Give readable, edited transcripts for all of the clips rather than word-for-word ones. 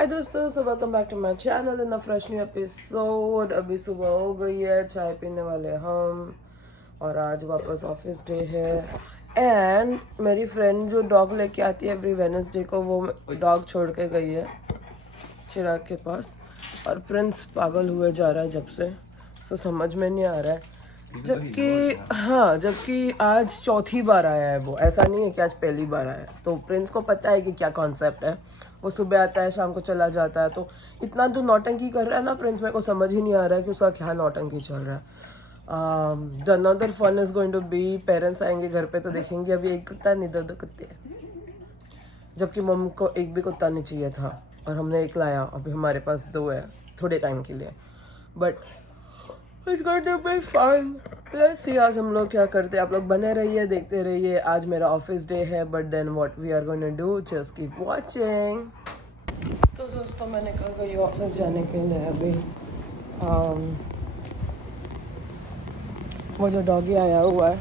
हाय दोस्तों, so welcome back to my channel in a fresh new episode. अभी सुबह हो गई है, चाय पीने वाले हम और आज वापस ऑफिस डे है। एंड मेरी फ्रेंड जो डॉग लेके आती है एवरी वेडनेसडे को, वो डॉग छोड़ के गई है चिराग के पास। और प्रिंस पागल हुए जा रहा है जब से, सो समझ में नहीं आ रहा है। जबकि आज चौथी बार आया है वो, ऐसा नहीं है कि आज पहली बार आया है। तो प्रिंस को पता है कि क्या कॉन्सेप्ट है। वो सुबह आता है, शाम को चला जाता है। तो इतना जो नौटंकी कर रहा है ना प्रिंस, मेरे को समझ ही नहीं आ रहा है कि उसका क्या नौटंकी चल रहा है। The another fun is going to be, parents आएंगे घर पे तो देखेंगे अभी एक कुत्ता नहीं, दो कुत्ते हैं। जबकि मम्मी को एक भी कुत्ता नहीं चाहिए था और हमने एक लाया, अभी हमारे पास दो है थोड़े टाइम के लिए। But It's going to be fun. Let's see आज हम लोग क्या करते हैं। आप लोग बने रहिए, देखते रहिए। आज मेरा ऑफिस डे है, but then what we are going to do, just keep watching. तो दोस्तों मैं निकल गई ऑफिस जाने के लिए अभी। वो जो डॉगी आया हुआ है,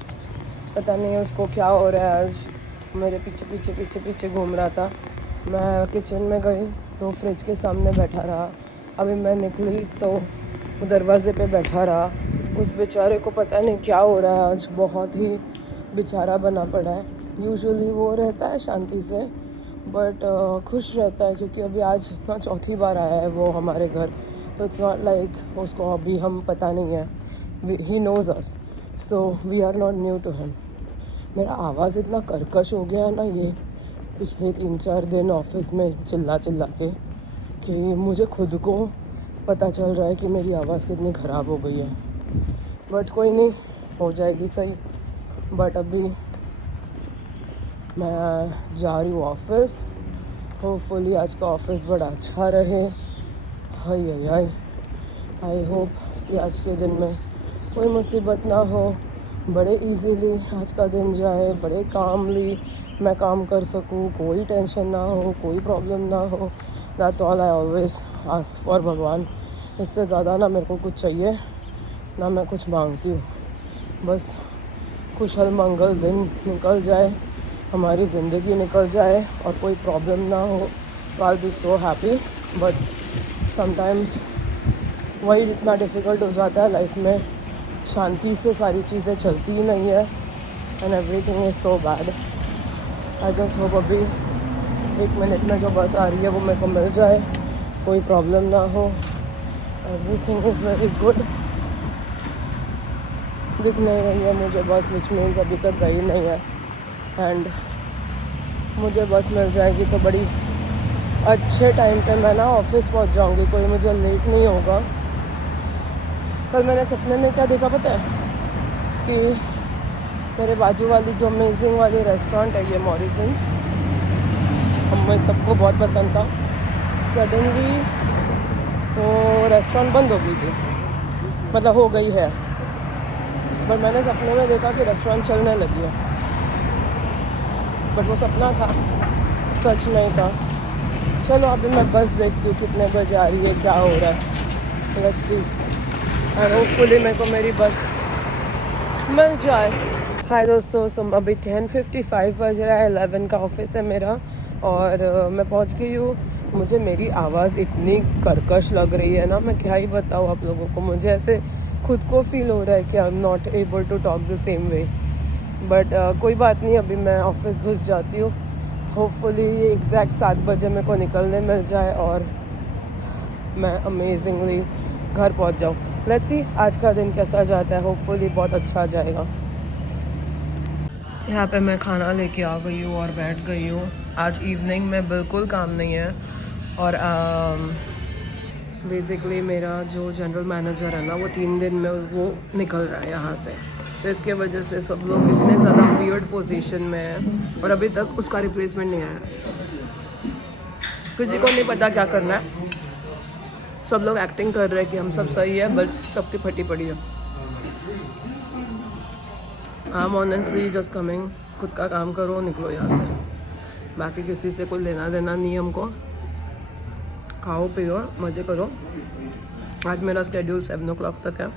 पता नहीं उसको क्या हो रहा है आज, मेरे पीछे घूम रहा था। मैं किचन में गई तो फ्रिज के सामने बैठा रहा। अभी मैं निकली तो वो दरवाजे पे बैठा रहा। उस बेचारे को पता नहीं क्या हो रहा है आज, बहुत ही बेचारा बना पड़ा है। यूजुअली वो रहता है शांति से, बट खुश रहता है क्योंकि अभी आज ना चौथी बार आया है वो हमारे घर। तो इट्स नॉट लाइक उसको अभी हम पता नहीं है, he knows us, so we are not new to him. मेरा आवाज़ इतना कर्कश हो गया है ना ये पिछले 3-4 दिन ऑफिस में चिल्ला के, कि मुझे खुद को पता चल रहा है कि मेरी आवाज़ कितनी ख़राब हो गई है। बट कोई नहीं, हो जाएगी सही। बट अभी मैं जा रही हूँ ऑफिस। होपफुली आज का ऑफिस बड़ा अच्छा रहे। आई होप कि आज के दिन में कोई मुसीबत ना हो, बड़े इजीली आज का दिन जाए, बड़े कामली मैं काम कर सकूँ, कोई टेंशन ना हो, कोई प्रॉब्लम ना हो। That's all I always ask for भगवान। इससे ज़्यादा ना मेरे को कुछ चाहिए, ना मैं कुछ मांगती हूँ। बस कुशल मंगल दिन निकल जाए, हमारी ज़िंदगी निकल जाए और कोई प्रॉब्लम ना हो, तो I be so happy. But sometimes वही इतना डिफ़िकल्ट हो जाता है लाइफ में, शांति से सारी चीज़ें चलती ही नहीं है and everything is so bad. I just hope अभी 1 मिनट में जो बस आ रही है वो मेरे को मिल जाए, कोई प्रॉब्लम ना हो, एवरीथिंग इज़ वेरी गुड। दिख नहीं रही है मुझे बस, विच मीन्स अभी तक गई नहीं है। एंड मुझे बस मिल जाएगी तो बड़ी अच्छे टाइम पे मैं ना ऑफिस पहुंच जाऊंगी, कोई मुझे लेट नहीं होगा। कल मैंने सपने में क्या देखा पता है, कि मेरे बाजू वाली जो अमेजिंग वाली रेस्टोरेंट है, ये मॉरिसन्स, हमें सबको बहुत पसंद था। सडनली वो रेस्टोरेंट बंद हो गई थी, मतलब हो गई है। बट मैंने सपने में देखा कि रेस्टोरेंट चलने लगी है, बट वो सपना था, सच नहीं था। चलो अभी मैं बस देखती हूँ कितने बजे आ रही है, क्या हो रहा है, लेट्स सी। एंड होपफुली मेरे को मेरी बस मिल जाए। हाय दोस्तों, अभी 10:55 बज रहा है, 11 का ऑफिस है मेरा और मैं पहुँच गई हूँ। मुझे मेरी आवाज़ इतनी कर्कश लग रही है ना, मैं क्या ही बताऊँ आप लोगों को। मुझे ऐसे खुद को फील हो रहा है कि I am not able to talk the same way. But कोई बात नहीं, अभी मैं ऑफिस घुस जाती हूँ। होपफुली एग्जैक्ट 7 बजे मेरे को निकलने मिल जाए और मैं अमेजिंगली घर पहुँच जाऊँ। लेट्स सी आज का दिन कैसा जाता है, होपफुली बहुत अच्छा जाएगा। यहाँ पे मैं खाना लेके आ गई हूँ और बैठ गई हूँ। आज इवनिंग में बिल्कुल काम नहीं है और बेसिकली मेरा जो जनरल मैनेजर है ना, वो 3 दिन में वो निकल रहा है यहाँ से। तो इसके वजह से सब लोग इतने ज़्यादा वियर्ड पोजीशन में हैं और अभी तक उसका रिप्लेसमेंट नहीं आया। किसी को नहीं पता क्या करना है, सब लोग एक्टिंग कर रहे हैं कि हम सब सही है, बट सबकी फटी पड़ी है। I am honestly just coming, खुद का काम करो, निकलो यहाँ से। बाकी किसी से कोई लेना देना नहीं है हमको। खाओ पियो मज़े करो। आज मेरा स्केड्यूल 7 o'clock तक है।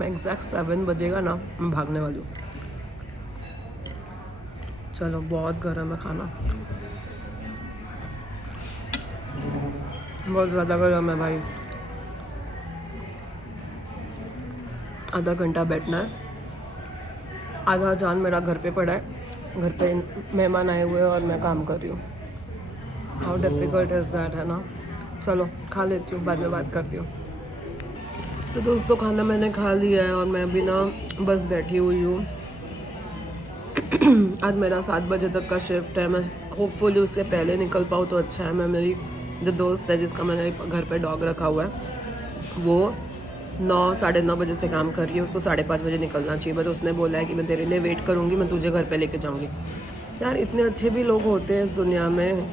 मैं एग्जैक्ट 7 बजेगा ना, मैं भागने वाली हूँ। चलो बहुत गर्म है खाना। बहुत ज़्यादा गर्म है भाई। आधा घंटा बैठना है, आधा जान मेरा घर पे पड़ा है, घर पे मेहमान आए हुए हैं और मैं काम कर रही हूँ। हाउ डिफ़िकल्ट इज़ दैट, है ना। चलो खा लेती हूँ, बाद में बात करती हूँ। तो दोस्तों खाना मैंने खा लिया है और मैं अभी ना बस बैठी हुई हूँ। आज मेरा 7 बजे तक का शिफ्ट है। मैं होपफुली उससे पहले निकल पाऊँ तो अच्छा है। मैं मेरी जो दोस्त है जिसका मैंने घर पे डॉग रखा हुआ है, वो 9 साढ़े 9 बजे से काम कर रही है। उसको 5:30 बजे निकलना चाहिए, बट उसने बोला है कि मैं तेरे लिए वेट करूँगी, मैं तुझे घर पे लेके जाऊँगी। यार इतने अच्छे भी लोग होते हैं इस दुनिया में,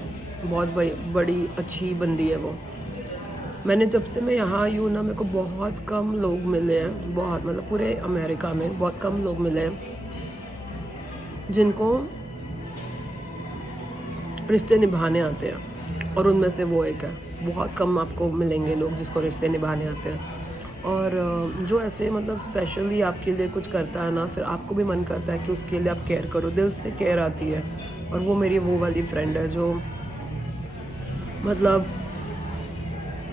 बहुत बड़ी अच्छी बंदी है वो। मैंने जब से मैं यहाँ आई हूँ ना, मेरे को बहुत कम लोग मिले हैं, बहुत मतलब पूरे अमेरिका में बहुत कम लोग मिले हैं जिनको रिश्ते निभाने आते हैं, और उनमें से वो एक है। बहुत कम आपको मिलेंगे लोग जिसको रिश्ते निभाने आते हैं, और जो ऐसे मतलब स्पेशली आपके लिए कुछ करता है ना, फिर आपको भी मन करता है कि उसके लिए आप केयर करो, दिल से केयर आती है। और वो मेरी वो वाली फ्रेंड है जो मतलब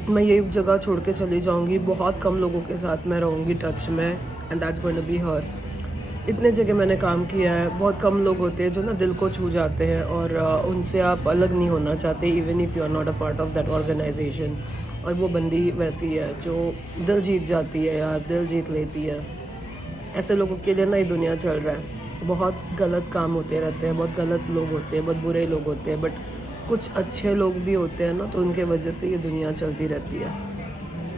मैं ये जगह छोड़ के चली जाऊंगी, बहुत कम लोगों के साथ मैं रहूँगी टच में, and that's going to be her. इतने जगह मैंने काम किया है, बहुत कम लोग होते हैं जो ना दिल को छू जाते हैं, और उनसे आप अलग नहीं होना चाहते, even if you are not a part of that organization. और वो बंदी वैसी है जो दिल जीत जाती है यार, दिल जीत लेती है। ऐसे लोगों के लिए ना ये दुनिया चल रहा है। बहुत गलत काम होते रहते हैं, बहुत गलत लोग होते हैं, बहुत बुरे लोग होते हैं, बट कुछ अच्छे लोग भी होते हैं ना, तो उनके वजह से ये दुनिया चलती रहती है।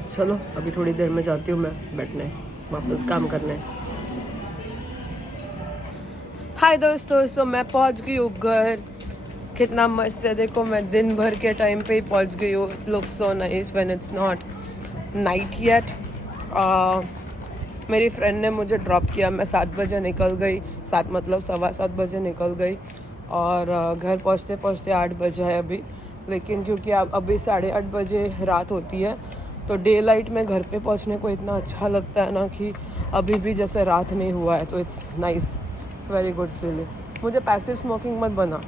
चलो अभी थोड़ी देर में जाती हूँ मैं बैठने, वापस काम करने। हाय दोस्तों, सो मैं पहुंच गई हूँ घर। कितना मस्त है, देखो मैं दिन भर के टाइम पे ही पहुंच गई हूँ। It looks so nice when it's not night yet. मेरी फ्रेंड ने मुझे ड्रॉप किया, मैं 7 बजे निकल गई, 7 मतलब 7:15 बजे निकल गई, और घर पहुंचते पहुंचते 8 बजे है अभी। लेकिन क्योंकि अब अभी 8:30 बजे रात होती है, तो डे लाइट में घर पे पहुंचने को इतना अच्छा लगता है ना कि अभी भी जैसे रात नहीं हुआ है, तो it's nice, very good feeling. मुझे पैसिव स्मोकिंग मत बना।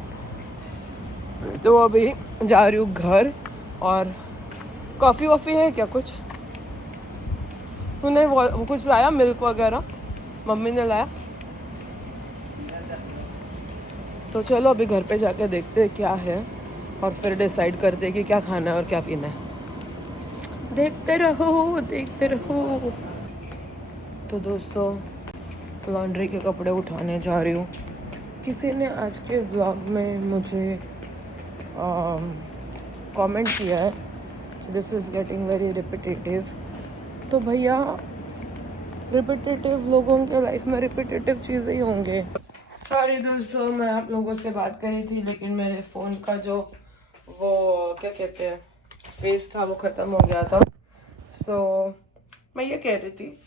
तो अभी जा रही हूँ घर। और कॉफ़ी वॉफ़ी है क्या कुछ? तूने वो कुछ लाया, मिल्क वगैरह? मम्मी ने लाया? तो चलो अभी घर पे जाके देखते हैं क्या है, और फिर डिसाइड करते हैं कि क्या खाना है और क्या पीना है। देखते रहो देखते रहो। तो दोस्तों लॉन्ड्री के कपड़े उठाने जा रही हूँ। किसी ने आज के व्लॉग में मुझे कमेंट किया है, this is getting very repetitive. तो भैया रिपीटेटिव लोगों के लाइफ में रिपीटेटिव चीज़ें ही होंगे। सॉरी दोस्तों, मैं आप लोगों से बात करी थी, लेकिन मेरे फ़ोन का जो वो क्या कहते हैं स्पेस था वो ख़त्म हो गया था। सो मैं ये कह रही थी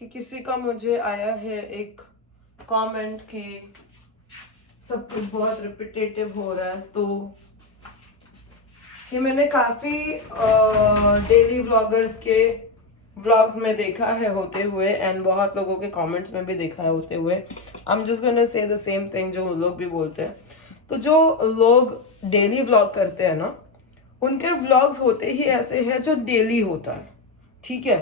कि किसी का मुझे आया है एक कमेंट कि सब कुछ बहुत रिपीटेटिव हो रहा है। तो ये मैंने काफ़ी डेली व्लॉगर्स के व्लॉग्स में देखा है होते हुए, एंड बहुत लोगों के कमेंट्स में भी देखा है होते हुए। I am just gonna say the same thing जो लोग भी बोलते हैं। तो जो लोग डेली व्लॉग करते हैं ना, उनके व्लॉग्स होते ही ऐसे हैं जो डेली होता है, ठीक है।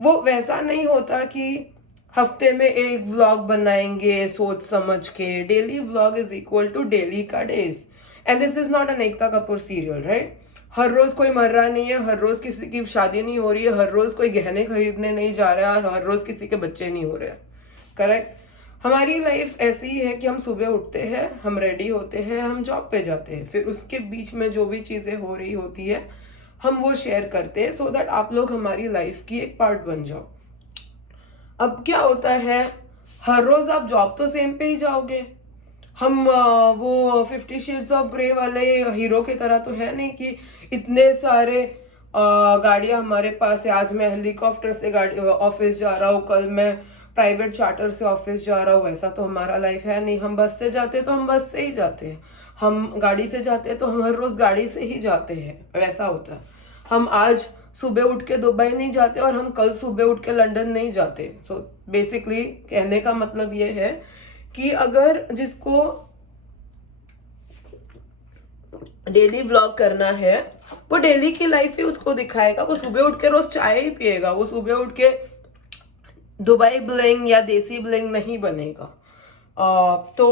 वो वैसा नहीं होता कि हफ्ते में एक व्लॉग बनाएंगे सोच समझ के। Daily vlog is equal to daily का days, and this is not an Ekta Kapoor serial, right. हर रोज कोई मर रहा नहीं है, हर रोज किसी की शादी नहीं हो रही है, हर रोज कोई गहने खरीदने नहीं जा रहा है, हर रोज किसी के बच्चे नहीं हो रहे हैं, करेक्ट। हमारी लाइफ ऐसी ही है कि हम सुबह उठते हैं, हम रेडी होते हैं, हम जॉब पे जाते हैं, फिर उसके बीच में जो भी चीजें हो रही होती है हम वो शेयर करते हैं, सो दैट आप लोग हमारी लाइफ की एक पार्ट बन जाओ। अब क्या होता है, हर रोज आप जॉब तो सेम पे ही जाओगे। हम वो 50 शेड्स ऑफ ग्रे वाले हीरो की तरह तो है नहीं कि इतने सारे गाड़ियां हमारे पास है। आज मैं हेलीकॉप्टर से गाड़ी ऑफिस जा रहा हूँ, कल मैं प्राइवेट चार्टर से ऑफिस जा रहा हूँ। वैसा तो हमारा लाइफ है नहीं। हम बस से जाते तो हम बस से ही जाते हैं, हम गाड़ी से जाते हैं तो हम हर रोज गाड़ी से ही जाते हैं, वैसा होता है। हम आज सुबह उठ के दुबई नहीं जाते और हम कल सुबह उठ के लंदन नहीं जाते। सो बेसिकली कहने का मतलब ये है कि अगर जिसको डेली व्लॉग करना है, वो डेली की लाइफ ही उसको दिखाएगा। वो सुबह उठ के रोज चाय ही पिएगा, वो सुबह उठ के दुबई ब्लिंग या देसी ब्लिंग नहीं बनेगा। तो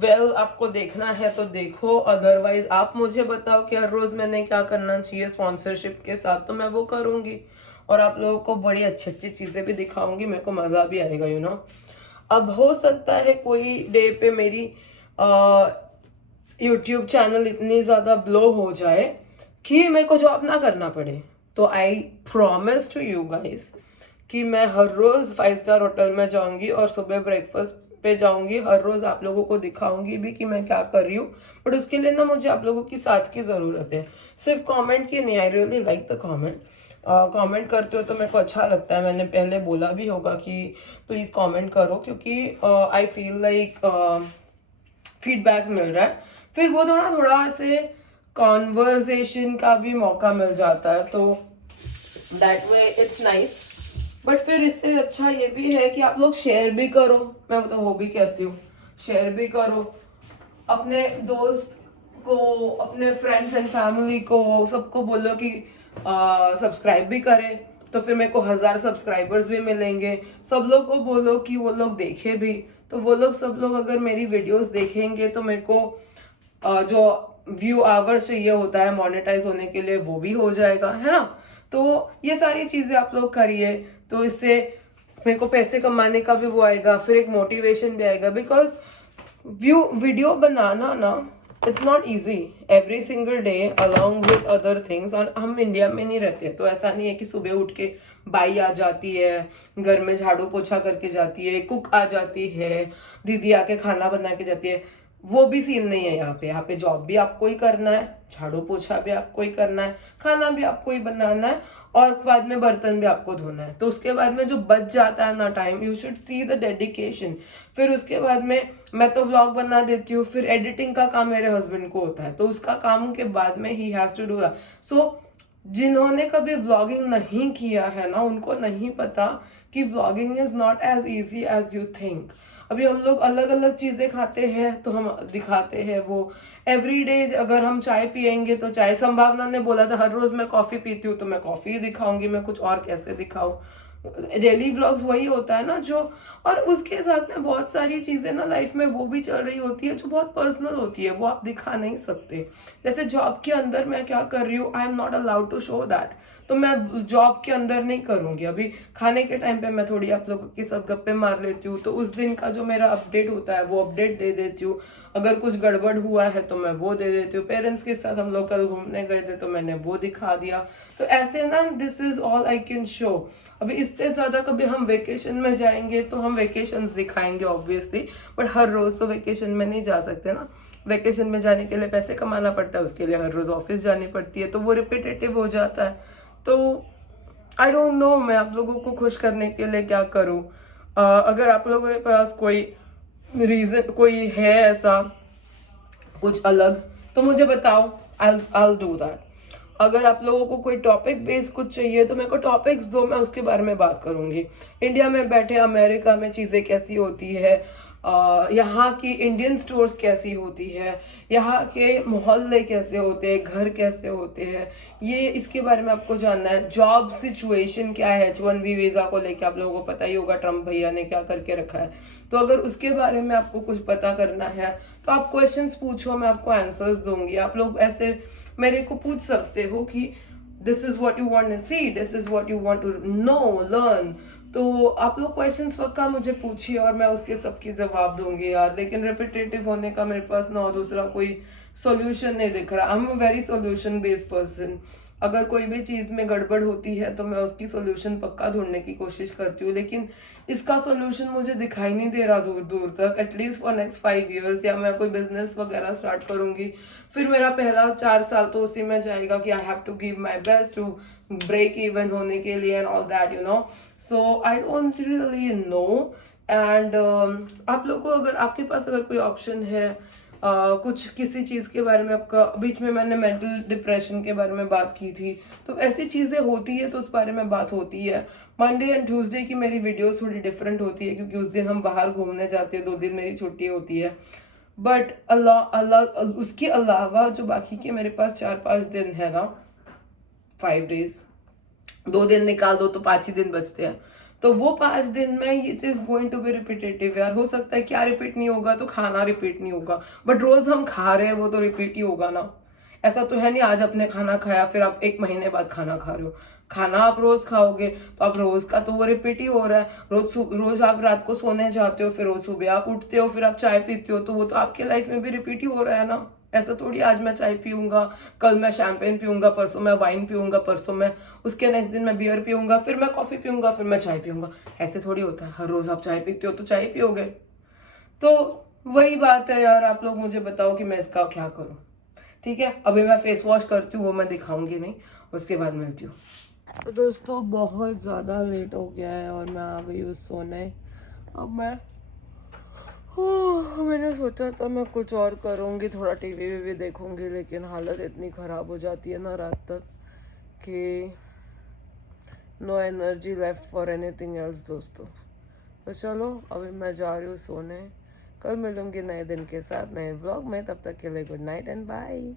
वेल आपको देखना है तो देखो, अदरवाइज आप मुझे बताओ कि हर रोज मैंने क्या करना चाहिए स्पॉन्सरशिप के साथ, तो मैं वो करूंगी और आप लोगों को बड़ी अच्छी अच्छी चीजें भी दिखाऊंगी, मेरे को मजा भी आएगा अब हो सकता है कोई डे पे मेरी यूट्यूब चैनल इतनी ज़्यादा ब्लो हो जाए कि मेरे को जॉब ना करना पड़े, तो I promise to you guys कि मैं हर रोज़ 5 स्टार होटल में जाऊंगी और सुबह ब्रेकफास्ट पे जाऊंगी, हर रोज़ आप लोगों को दिखाऊंगी भी कि मैं क्या कर रही हूँ। बट उसके लिए ना मुझे आप लोगों की साथ की ज़रूरत है, सिर्फ कमेंट की नहीं। I really like the comment, comment करते हो तो मेरे को अच्छा लगता है। मैंने पहले बोला भी होगा कि प्लीज़ कमेंट करो, क्योंकि आई फील लाइक फीडबैक मिल रहा है, फिर वो थोड़ा ऐसे कॉन्वर्सेशन का भी मौका मिल जाता है, तो that way it's nice. But फिर इससे अच्छा ये भी है कि आप लोग शेयर भी करो, मैं तो वो भी कहती हूँ शेयर भी करो अपने दोस्त को, अपने फ्रेंड्स एंड फैमिली को, सबको बोलो कि सब्सक्राइब भी करें, तो फिर मेरे को 1000 सब्सक्राइबर्स भी मिलेंगे। सब लोग को बोलो कि वो लोग देखे भी, तो वो लोग सब लोग अगर मेरी वीडियोस देखेंगे तो मेरे को जो व्यू आवर्स चाहिए होता है मोनेटाइज होने के लिए वो भी हो जाएगा, है ना। तो ये सारी चीज़ें आप लोग करिए, तो इससे मेरे को पैसे कमाने का भी वो आएगा, फिर एक मोटिवेशन भी आएगा। बिकॉज वीडियो बनाना ना it's not easy every single day along with other things. और हम इंडिया में नहीं रहते, तो ऐसा नहीं है कि सुबह उठ के बाई आ जाती है, घर में झाड़ू पोछा करके जाती है, कुक आ जाती है, दीदी आके खाना बना के जाती है। वो भी सीन नहीं है यहाँ पे जॉब भी आपको ही करना है, झाड़ू पोछा भी आपको ही करना है, खाना भी आपको ही बनाना है, और बाद में बर्तन भी आपको धोना है। तो उसके बाद में जो बच जाता है ना time, you should see the dedication. फिर उसके बाद में मैं तो व्लॉग बना देती हूँ, फिर एडिटिंग का काम मेरे हस्बैंड को होता है, तो उसका काम के बाद में ही has to do that. So जिन्होंने कभी व्लॉगिंग नहीं किया है ना, उनको नहीं पता कि vlogging is not as easy as you think. अभी हम लोग अलग अलग चीज़ें खाते हैं तो हम दिखाते हैं वो एवरी डे। अगर हम चाय पियेंगे तो चाय, संभावना ने बोला था हर रोज़ मैं कॉफ़ी पीती हूँ, तो मैं कॉफ़ी ही दिखाऊंगी, मैं कुछ और कैसे दिखाऊँ। डेली व्लॉग्स वही होता है ना जो, और उसके साथ में बहुत सारी चीज़ें ना लाइफ में वो भी चल रही होती है जो बहुत पर्सनल होती है, वो आप दिखा नहीं सकते। जैसे जॉब के अंदर मैं क्या कर रही हूँ, I am not allowed to show that, तो मैं जॉब के अंदर नहीं करूंगी। अभी खाने के टाइम पे मैं थोड़ी आप लोगों के साथ गप्पे मार लेती हूँ, तो उस दिन का जो मेरा अपडेट होता है वो अपडेट दे देती हूँ। अगर कुछ गड़बड़ हुआ है तो मैं वो दे देती हूँ। पेरेंट्स के साथ हम लोग कल घूमने गए थे तो मैंने वो दिखा दिया। तो ऐसे ना, this is all I can show. अभी इससे ज़्यादा कभी हम वेकेशन में जाएंगे तो हम वेकेशंस दिखाएंगे ऑब्वियसली, बट हर रोज़ तो वेकेशन में नहीं जा सकते ना। वेकेशन में जाने के लिए पैसे कमाना पड़ता है, उसके लिए हर रोज़ ऑफिस जानी पड़ती है, तो वो रिपीटेटिव हो जाता है। तो आई डोंट नो मैं आप लोगों को खुश करने के लिए क्या करूँ। अगर आप लोगों के पास कोई रीज़न कोई है ऐसा कुछ अलग, तो मुझे बताओ, I'll do that। अगर आप लोगों को कोई टॉपिक बेस कुछ चाहिए तो मेरे को टॉपिक्स दो, मैं उसके बारे में बात करूंगी। इंडिया में बैठे अमेरिका में चीज़ें कैसी होती है, यहाँ की इंडियन स्टोर्स कैसी होती है, यहाँ के मोहल्ले कैसे होते हैं, घर कैसे होते हैं, ये इसके बारे में आपको जानना है। जॉब सिचुएशन क्या है, H1B वीज़ा को लेके आप लोगों को पता ही होगा ट्रम्प भैया ने क्या करके रखा है। तो अगर उसके बारे में आपको कुछ पता करना है तो आप क्वेश्चंस पूछो, मैं आपको आंसर्स दूंगी। आप लोग ऐसे मेरे को पूछ सकते हो कि this is what you want to see, this is what you want to know learn. तो आप लोग क्वेश्चंस पक्का मुझे पूछिए और मैं उसके सबके जवाब दूंगी यार। लेकिन रिपीटेटिव होने का मेरे पास ना दूसरा कोई सॉल्यूशन नहीं दिख रहा। I am a very solution based person. अगर कोई भी चीज़ में गड़बड़ होती है तो मैं उसकी सॉल्यूशन पक्का ढूंढने की कोशिश करती हूँ, लेकिन इसका सॉल्यूशन मुझे दिखाई नहीं दे रहा दूर दूर तक, एटलीस्ट फॉर नेक्स्ट 5 years। या मैं कोई बिजनेस वगैरह स्टार्ट करूँगी, फिर मेरा पहला 4 साल तो उसी में जाएगा कि I have to give my best to break even होने के लिए and all that, you know. So I don't really know. And आप लोग को अगर आपके पास अगर कोई ऑप्शन है, कुछ किसी चीज़ के बारे में, आपका बीच में मैंने मेंटल डिप्रेशन के बारे में बात की थी, तो ऐसी चीज़ें होती है तो उस बारे में बात होती है। मंडे एंड ट्यूसडे की मेरी वीडियोस थोड़ी डिफरेंट होती है क्योंकि उस दिन हम बाहर घूमने जाते हैं, 2 दिन मेरी छुट्टी होती है। बट अल्लाह अल्लाह उसके अलावा जो बाकी के मेरे पास 4-5 दिन है ना, 5 डेज, 2 दिन निकाल दो तो 5 ही दिन बचते हैं, तो वो 5 दिन में it is going to be repetitive यार। हो सकता है क्या रिपीट नहीं होगा, तो खाना रिपीट नहीं होगा, बट रोज हम खा रहे हैं वो तो रिपीट ही होगा ना। ऐसा तो है नहीं आज आपने खाना खाया फिर आप 1 महीने बाद खाना खा रहे हो। खाना आप रोज खाओगे तो आप रोज का तो वो रिपीट ही हो रहा है। रोज आप रात को सोने जाते हो, फिर रोज सुबह आप उठते हो, फिर आप चाय पीते हो, तो वो तो आपके लाइफ में भी रिपीट ही हो रहा है ना। ऐसा थोड़ी आज मैं चाय पीऊंगा, कल मैं शैंपेन पीऊंगा, परसों मैं वाइन पीऊंगा, परसों मैं उसके नेक्स्ट दिन मैं बियर पीऊंगा, फिर मैं कॉफी पीऊंगा, फिर मैं चाय पीऊंगा। ऐसे थोड़ी होता है हर रोज आप चाय पीते हो तो चाय पियोगे। तो वही बात है यार, आप लोग मुझे बताओ कि मैं इसका क्या करूं। ठीक है, अभी मैं फेस वॉश करती हूँ, वो मैं दिखाऊंगी नहीं, उसके बाद मिलती हूँ। तो दोस्तों बहुत ज़्यादा लेट हो गया है और मैं आ गई हूँ सोने। अब मैं मैंने सोचा था मैं कुछ और करूँगी, थोड़ा टीवी वीवी देखूँगी, लेकिन हालत इतनी ख़राब हो जाती है ना रात तक कि no energy left for anything else दोस्तों। तो चलो अभी मैं जा रही हूँ सोने, कल मिलूँगी नए दिन के साथ नए व्लॉग में। तब तक के लिए गुड नाइट एंड बाय।